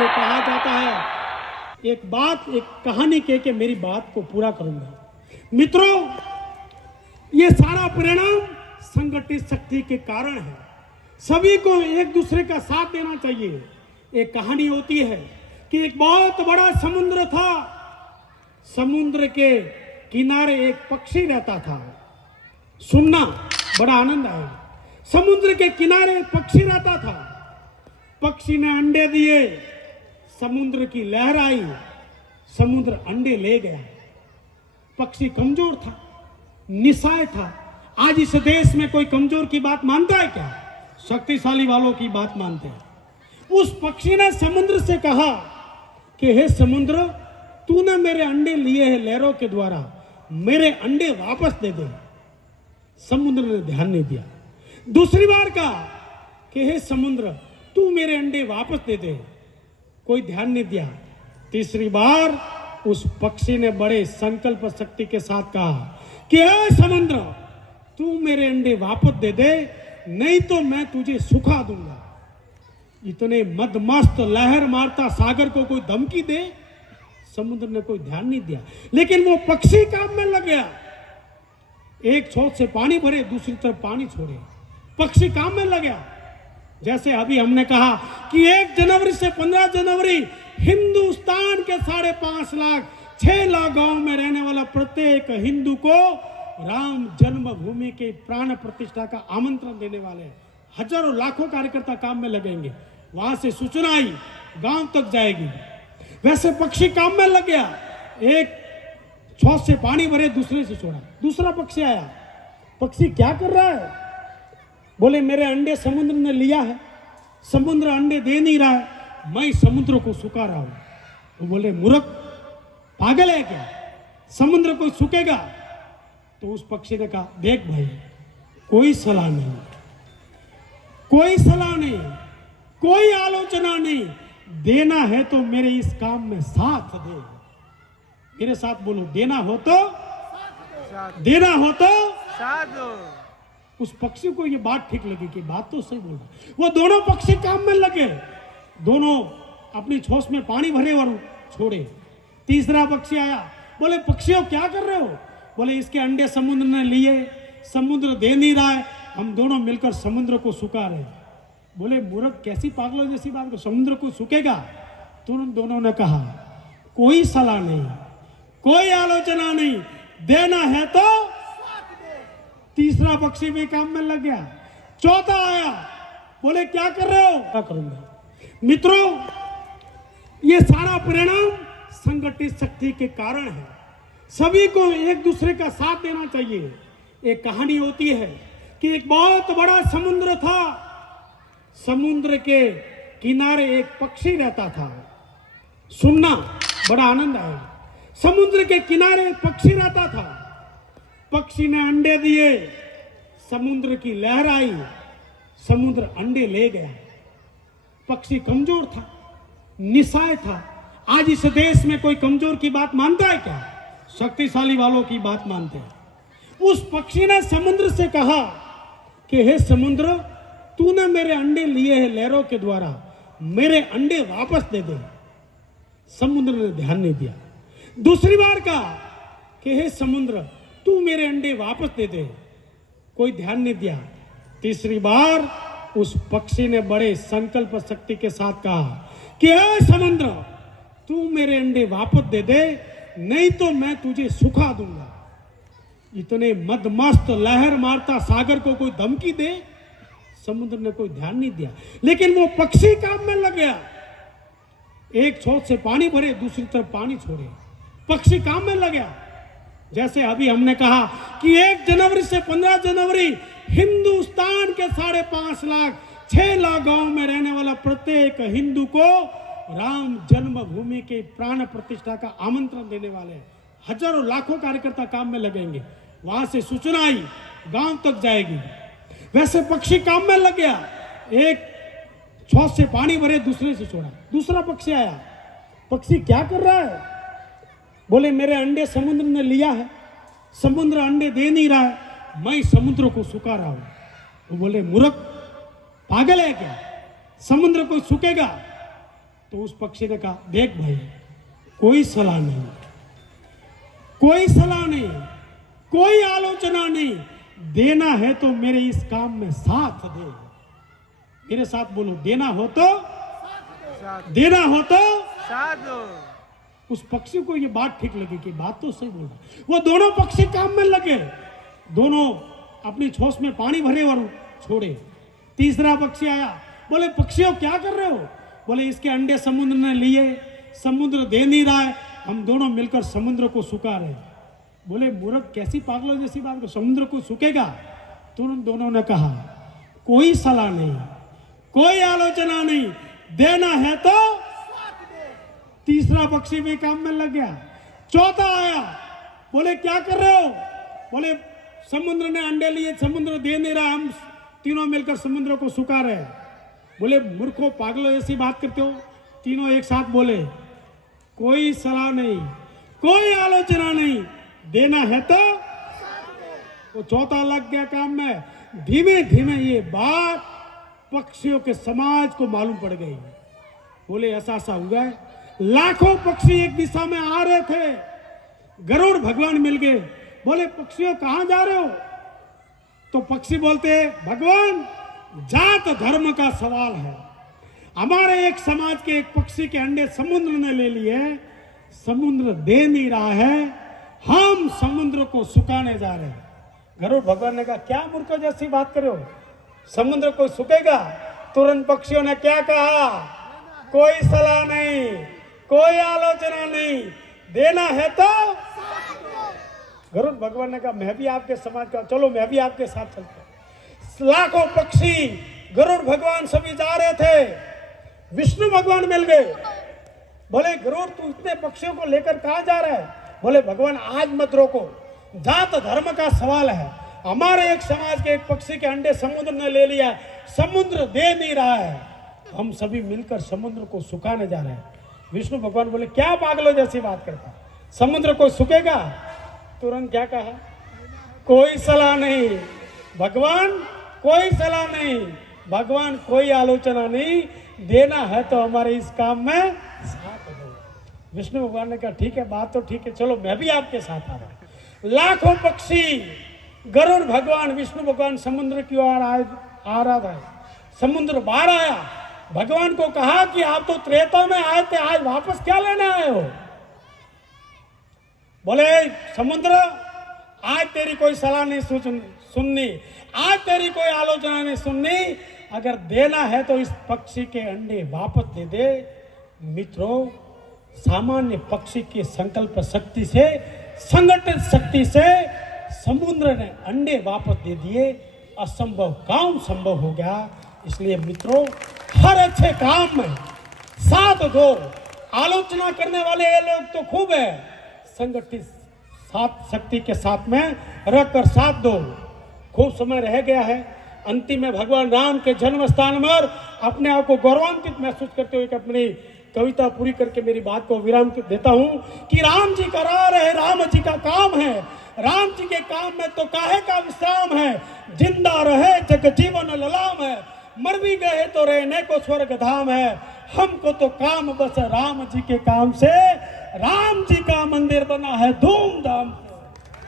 इसलिए कहा जाता है, एक कहानी कह के मेरी बात को पूरा करूंगा। मित्रों, ये सारा परिणाम संगठित शक्ति के कारण है। सभी को एक दूसरे का साथ देना चाहिए। एक कहानी होती है कि एक बहुत बड़ा समुद्र था। समुद्र के किनारे एक पक्षी रहता था। सुनना बड़ा आनंद आएगा। समुद्र के किनारे एक पक्षी रहता था। पक्षी ने अंडे दिए, समुद्र की लहर आई, समुद्र अंडे ले गया। पक्षी कमजोर था, निस्सहाय था। आज इस देश में कोई कमजोर की बात मानता है क्या? शक्तिशाली वालों की बात मानते हैं। उस पक्षी ने समुद्र से कहा कि हे समुद्र, तूने मेरे अंडे लिए हैं लहरों के द्वारा, मेरे अंडे वापस दे दे। समुद्र ने ध्यान नहीं दिया। दूसरी बार कहा कि हे समुद्र, तू मेरे अंडे वापस दे दे। कोई ध्यान नहीं दिया। तीसरी बार उस पक्षी ने बड़े संकल्प शक्ति के साथ कहा कि हे समुद्र, तू मेरे अंडे वापस दे दे, नहीं तो मैं तुझे सुखा दूंगा। इतने मदमस्त लहर मारता सागर को कोई धमकी दे? समुद्र ने कोई ध्यान नहीं दिया। लेकिन वो पक्षी काम में लग गया। एक छोर से पानी भरे, दूसरी तरफ पानी छोड़े। पक्षी काम में लग गया। जैसे अभी हमने कहा कि 1 जनवरी से 15 जनवरी हिंदुस्तान के 5.5 लाख 6 लाख गांव में रहने वाला प्रत्येक हिंदू को राम जन्मभूमि के प्राण प्रतिष्ठा का आमंत्रण देने वाले हजारों लाखों कार्यकर्ता काम में लगेंगे। वहां से सूचना आई, गांव तक जाएगी। वैसे पक्षी काम में लग गया। एक छौस से पानी भरे, दूसरे से छोड़ा। दूसरा पक्षी आया। पक्षी क्या कर रहा है? बोले मेरे अंडे समुद्र ने लिया है, समुद्र अंडे दे नहीं रहा है, मैं समुद्र को सुखा रहा हूं। वो बोले मूर्ख, पागल है क्या? समुद्र को सूखेगा? तो उस पक्षी ने कहा, देख भाई, कोई सलाह नहीं, कोई सलाह नहीं, कोई आलोचना नहीं। देना है तो मेरे इस काम में साथ दे। मेरे साथ बोलो, देना हो तो देना हो तो साथ दो। उस पक्षी को ये बात ठीक लगी कि बात तो सही बोल रहा। वो दोनों पक्षी काम में लगे। दोनों अपनी छोस में पानी भरे और छोड़े। तीसरा पक्षी आया। बोले पक्षियों क्या कर रहे हो? बोले इसके अंडे समुद्र ने लिए, समुद्र दे नहीं रहा है, हम दोनों मिलकर समुद्र को सुखा रहे। बोले मूर्ख, कैसी पागलों जैसी बात, समुद्र को सूखेगा? तुरंत दोनों ने कहा, कोई सलाह नहीं, कोई आलोचना नहीं, देना है तो। तीसरा पक्षी भी काम में लग गया। चौथा आया। बोले क्या कर रहे हो? क्या करूंगा। मित्रों, ये सारा परिणाम संगठित शक्ति के कारण है। सभी को एक दूसरे का साथ देना चाहिए। एक कहानी होती है कि एक बहुत बड़ा समुद्र था। समुद्र के किनारे एक पक्षी रहता था। सुनना बड़ा आनंद आएगा। समुद्र के किनारे एक पक्षी रहता था। पक्षी ने अंडे दिए, समुद्र की लहर आई, समुद्र अंडे ले गया। पक्षी कमजोर था, निस्सहाय था। आज इस देश में कोई कमजोर की बात मानता है क्या? शक्तिशाली वालों की बात मानते हैं। उस पक्षी ने समुद्र से कहा कि हे समुद्र, तूने मेरे अंडे लिए हैं लहरों के द्वारा, मेरे अंडे वापस दे दे। समुद्र ने ध्यान नहीं दिया। दूसरी बार कहा कि हे समुद्र, तू मेरे अंडे वापस दे दे। कोई ध्यान नहीं दिया। तीसरी बार उस पक्षी ने बड़े संकल्प शक्ति के साथ कहा कि हे समुद्र, तू मेरे अंडे वापस दे दे, नहीं तो मैं तुझे सुखा दूंगा। इतने मदमस्त लहर मारता सागर को कोई धमकी दे? समुद्र ने कोई ध्यान नहीं दिया। लेकिन वो पक्षी काम में लग गया। एक छोर से पानी भरे, दूसरी तरफ पानी छोड़े। पक्षी काम में लग गया। जैसे अभी हमने कहा कि 1 जनवरी से 15 जनवरी हिंदुस्तान के 5.5 लाख 6 लाख गांव में रहने वाला प्रत्येक हिंदू को राम जन्मभूमि के प्राण प्रतिष्ठा का आमंत्रण देने वाले हजारों लाखों कार्यकर्ता काम में लगेंगे। वहां से सूचना आई, गांव तक जाएगी। वैसे पक्षी काम में लग गया। एक छौस से पानी भरे, दूसरे से छोड़ा। दूसरा पक्षी आया। पक्षी क्या कर रहा है? बोले मेरे अंडे समुद्र ने लिया है, समुद्र अंडे दे नहीं रहा है, मैं समुद्र को सुखा रहा हूं। वो बोले मूर्ख, पागल है क्या? समुद्र को सूखेगा? तो उस पक्षी ने कहा, देख भाई, कोई सलाह नहीं, कोई सलाह नहीं, कोई आलोचना नहीं, देना है तो मेरे इस काम में साथ दे। मेरे साथ बोलो, देना हो तो देना हो तो साथ दो। उस पक्षी को ये बात ठीक लगी कि बात तो सही बोल रहा। वो दोनों पक्षी काम में लगे, दोनों अपनी छोस में पानी भरे और छोड़े। तीसरा पक्षी आया, बोले पक्षियों क्या कर रहे हो? बोले इसके अंडे समुद्र ने लिए, समुद्र दे नहीं रहा है, हम दोनों मिलकर समुद्र को सुखा रहे। बोले मूर्ख, कैसी पागलों जैसी बात, समुद्र को सूखेगा? तुरंत दोनों ने कहा, कोई सलाह नहीं, कोई आलोचना नहीं, देना है तो। तीसरा पक्षी भी काम में लग गया। चौथा आया, बोले क्या कर रहे हो? बोले समुद्र ने अंडे लिए, समुद्र दे नहीं रहा, हम तीनों मिलकर समुद्र को सुखा रहे। बोले मूर्खों, पागलों ऐसी बात करते हो? तीनों एक साथ बोले, कोई सलाह नहीं, कोई आलोचना नहीं, देना है तो चौथा लग गया काम में। धीमे धीमे ये बात पक्षियों के समाज को मालूम पड़ गई। बोले ऐसा हुआ है, लाखों पक्षी एक दिशा में आ रहे थे, गरुड़ भगवान मिल गए। बोले पक्षियों कहां जा रहे हो? तो पक्षी बोलते, भगवान जात धर्म का सवाल है, हमारे एक समाज के एक पक्षी के अंडे समुद्र ने ले लिए, समुद्र दे नहीं रहा है, हम समुद्र को सुखाने जा रहे हैं। गरुड़ भगवान ने कहा, क्या मूर्ख जैसी बात कर रहे हो, समुद्र को सुखेगा? तुरंत पक्षियों ने क्या कहा, कोई सलाह नहीं, कोई आलोचना नहीं, देना है तो। गरुड़ भगवान ने कहा, मैं भी आपके समाज का, चलो मैं भी आपके साथ चलता हूं। लाखों पक्षी, गरुड़ भगवान सभी जा रहे थे, विष्णु भगवान मिल गए। बोले गरुड़, तू इतने पक्षियों को लेकर कहां जा रहा है? बोले भगवान आज मत रोको, जात धर्म का सवाल है, हमारे एक समाज के एक पक्षी के अंडे समुद्र ने ले लिया, समुद्र दे नहीं रहा है, हम सभी मिलकर समुद्र को सुखाने जा रहे हैं। विष्णु भगवान बोले, क्या पागलों जैसी बात करता, समुद्र को सुखेगा? तुरंत क्या कहा, कोई सलाह नहीं भगवान, कोई सलाह नहीं भगवान, कोई आलोचना नहीं, देना है तो हमारे इस काम में साथ दो। विष्णु भगवान ने कहा, ठीक है, बात तो ठीक है, चलो मैं भी आपके साथ आ रहा हूं। लाखों पक्षी, गरुड़ भगवान, विष्णु भगवान समुद्र की ओर आ रहा था। समुद्र बाहर आया, भगवान को कहा कि आप तो त्रेता में आए थे, आज वापस क्या लेने आए हो? बोले समुद्र, आज तेरी कोई सलाह नहीं सुननी, आज तेरी कोई आलोचना नहीं सुननी, अगर देना है तो इस पक्षी के अंडे वापस दे दे। मित्रों, सामान्य पक्षी की संकल्प शक्ति से, संगठित शक्ति से समुद्र ने अंडे वापस दे दिए, असंभव काम संभव हो गया। इसलिए मित्रों, हर अच्छे काम में साथ दो। आलोचना करने वाले ये लोग तो खूब है, संगठित साथ शक्ति के साथ में रखकर साथ दो। खूब समय रह गया है, अंतिम में भगवान राम के जन्म स्थान पर अपने आप को गौरवान्वित महसूस करते हुए अपनी कविता पूरी करके मेरी बात को विराम देता हूं कि राम जी का राह है, राम जी का काम है, राम जी के काम में तो काहे का विश्राम है, जिंदा रहे जग जीवन ललाम है, मर भी गए तो रहने को स्वर्ग धाम है, हमको तो काम बस राम जी के काम से, राम जी का मंदिर बना है धूमधाम।